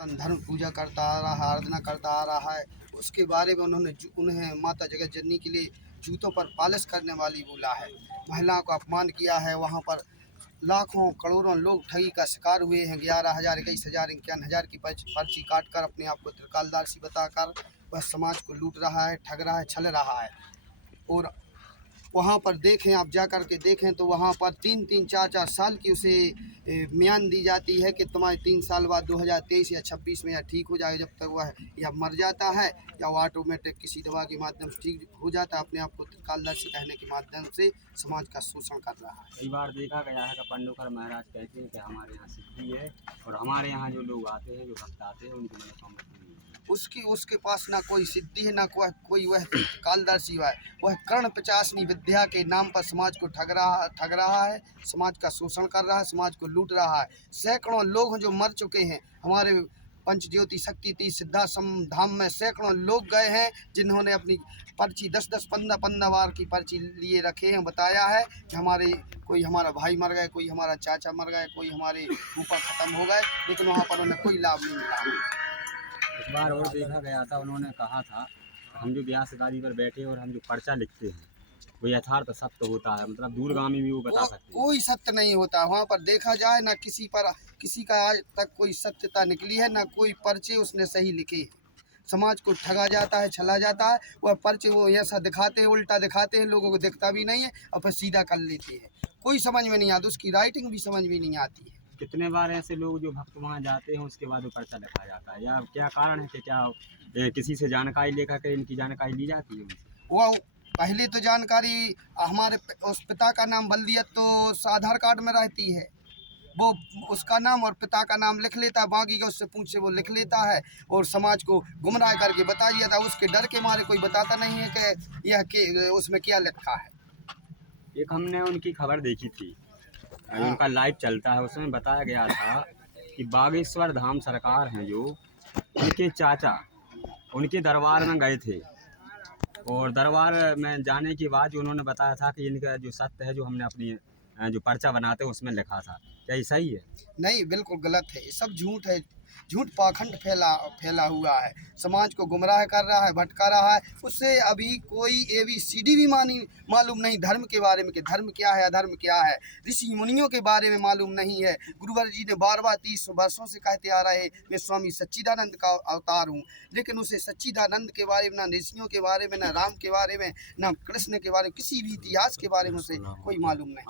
सनातन धर्म पूजा करता आ रहा है, आराधना करता आ रहा है, उसके बारे में उन्हें माता जगत जननी के लिए जूतों पर पालिश करने वाली बोला है। महिलाओं का अपमान किया है। वहाँ पर लाखों करोड़ों लोग ठगी का शिकार हुए हैं। 11,000, 21,000, 51,000 की पर्ची काट कर अपने आप को त्रिकालदर्शी बताकर वह समाज को लूट रहा है, ठग रहा है, छल रहा है। और वहाँ पर देखें, आप जा कर के देखें तो वहाँ पर 3-3, 4-4 साल की उसे म्यान दी जाती है कि तुम्हारे 3 साल बाद 2023 या 26 में या ठीक हो जाएगा। जब तक वह या मर जाता है या वो ऑटोमेटिक किसी दवा के माध्यम से ठीक हो जाता है। अपने आप को त्रिकालदर्शी कहने के माध्यम से समाज का शोषण कर रहा है। कई बार देखा गया है कि पंडोकर महाराज कहते हैं कि हमारे यहाँ सिद्धि है और हमारे यहाँ जो लोग आते हैं, जो भक्त आते हैं, उनकी मनोकामना पूरी होती है। उसके पास ना कोई सिद्धि है, ना कोई वह कालदर्शी है। वह कर्ण पिचासनी विद्या के नाम पर समाज को ठग रहा है, समाज का शोषण कर रहा है, समाज को लूट रहा है। सैकड़ों लोग हैं जो मर चुके हैं। हमारे पंचज्योति शक्ति तीर्थ सिद्धाश्रम धाम में सैकड़ों लोग गए हैं जिन्होंने अपनी पर्ची 10-10, 15-15 बार की पर्ची लिए रखे हैं। बताया है कि कोई हमारा भाई मर गए, कोई हमारा चाचा मर गए, कोई हमारे ऊपर ख़त्म हो गए, लेकिन वहाँ पर उन्हें कोई लाभ नहीं मिला। इस बार और देखा गया था, उन्होंने कहा था हम जो व्यास गादी पर बैठे और हम जो पर्चा लिखते हैं वो यथार्थ सत्य होता है, मतलब दूरगामी भी वो बता सकते हैं। कोई सत्य नहीं होता वहाँ पर। देखा जाए ना किसी का आज तक कोई सत्यता निकली है, ना कोई पर्चे उसने सही लिखे। समाज को ठगा जाता है, छला जाता है। वह पर्चे वो ऐसा दिखाते हैं, उल्टा दिखाते हैं, लोगों को दिखता भी नहीं है और फिर सीधा कर लेते हैं। कोई समझ में नहीं आता, उसकी राइटिंग भी समझ में नहीं आती है। कितने बार ऐसे लोग जो भक्त वहाँ जाते हैं उसके बाद वो पर्चा लिखा जाता है, या क्या कारण है कि क्या किसी से जानकारी लेकर के इनकी जानकारी ली जाती है उनसे? वो पहले तो जानकारी हमारे उस पिता का नाम बल्दियत तो आधार कार्ड में रहती है। वो उसका नाम और पिता का नाम लिख लेता है, बाकी का उससे पूछ से वो लिख लेता है और समाज को गुमराह करके बता दिया था। उसके डर के मारे कोई बताता नहीं है कि उसमें क्या लिखा है। एक हमने उनकी खबर देखी थी, उनका लाइव चलता है, उसमें बताया गया था कि बागेश्वर धाम सरकार हैं जो उनके चाचा उनके दरबार में गए थे और दरबार में जाने के बाद जो उन्होंने बताया था कि इनका जो सत्य है जो हमने अपनी जो पर्चा बनाते हैं उसमें लिखा था। क्या ये सही है? नहीं, बिल्कुल गलत है। ये सब झूठ है। झूठ पाखंड फैला हुआ है। समाज को गुमराह कर रहा है, भटका रहा है। उससे अभी कोई ABCD भी मालूम नहीं धर्म के बारे में कि धर्म क्या है, अधर्म क्या है। ऋषि मुनियों के बारे में मालूम नहीं है। गुरुवर जी ने बार 30 वर्षों से कहते आ रहे मैं स्वामी सच्चिदानंद का अवतार हूँ, लेकिन उसे सच्चिदानंद के बारे में, ना ऋषियों के बारे में, ना राम के बारे में, ना कृष्ण के बारे में, किसी भी इतिहास के बारे में उसे कोई मालूम नहीं।